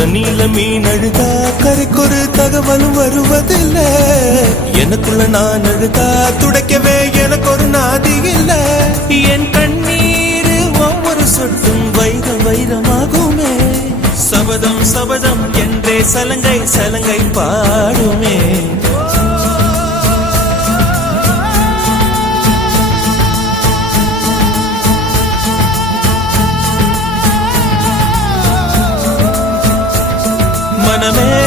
தண்ணியில மீன் அழுதா கரைக்கொரு தகவலும் வருவதில்லை. எனக்குள்ள நான் அழுதா துடைக்கவே எனக்கு ஒரு நாதி இல்ல. என் கண்ணீர் ஒவ்வொரு சொட்டும் வைரம் வைரமாகுமே. சபதம் சபதம் என்றே சலங்கை சலங்கை பாடுமே. மனமே